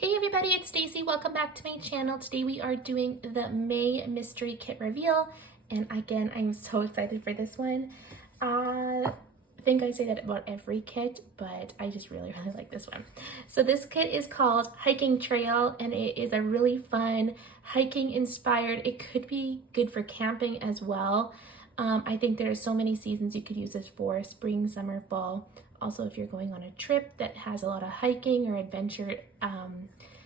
Hey everybody, it's Stacy. Welcome back to my channel. Today we are doing the May mystery kit reveal, and again, I'm so excited for this one. I think I say that about every kit, but I just really like this one. So this kit is called Hiking Trail, and it is a really fun hiking inspired. It could be good for camping as well. I think there are so many seasons you could use this for: spring, summer, fall. Also, if you're going on a trip that has a lot of hiking or adventure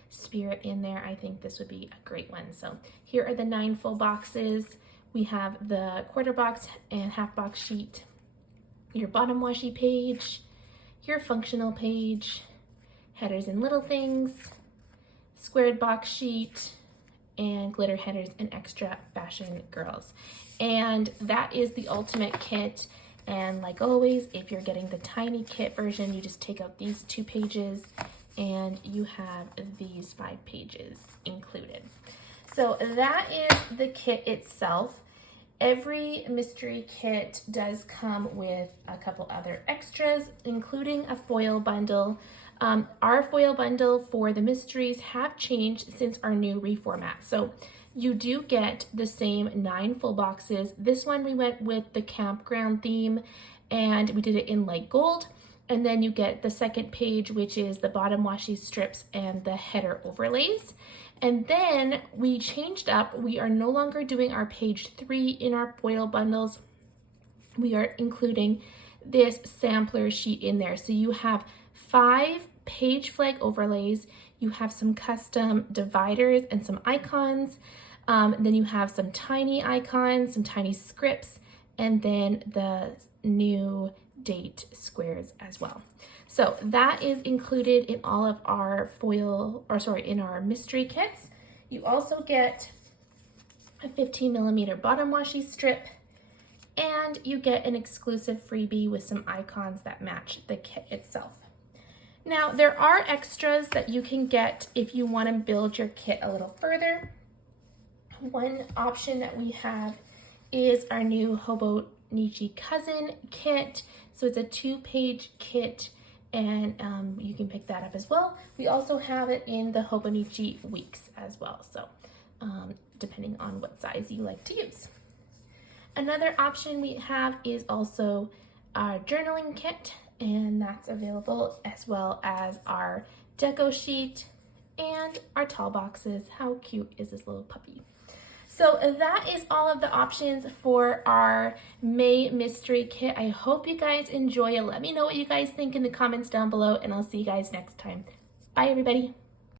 spirit in there, I think this would be a great one. So here are the 9 full boxes. We have the quarter box and half box sheet, your bottom washi page, your functional page, headers and little things, squared box sheet, and glitter headers and extra fashion girls. And that is the ultimate kit. And like always, if you're getting the tiny kit version, you just take out these 2 pages and you have these 5 pages included. So that is the kit itself. Every mystery kit does come with a couple other extras, including a foil bundle. Our foil bundle for the mysteries have changed since our new reformat. So you do get the same 9 full boxes. This one we went with the campground theme and we did it in light gold. And then you get the second page, which is the bottom washi strips and the header overlays. And then we changed up. We are no longer doing our page 3 in our foil bundles. We are including this sampler sheet in there. So you have 5 page flag overlays. You have some custom dividers and some icons. Then you have some tiny icons, some tiny scripts, and then the new date squares as well. So that is included in all of our in our mystery kits. You also get a 15mm bottom washi strip, and you get an exclusive freebie with some icons that match the kit itself. Now, there are extras that you can get if you want to build your kit a little further. One option that we have is our new Hobonichi Cousin kit. So it's a 2-page kit, and you can pick that up as well. We also have it in the Hobonichi Weeks as well, so depending on what size you like to use. Another option we have is also our journaling kit, and that's available, as well as our deco sheet and our tall boxes. How cute is this little puppy? So that is all of the options for our May mystery kit. I hope you guys enjoy it. Let me know what you guys think in the comments down below, and I'll see you guys next time. Bye, everybody.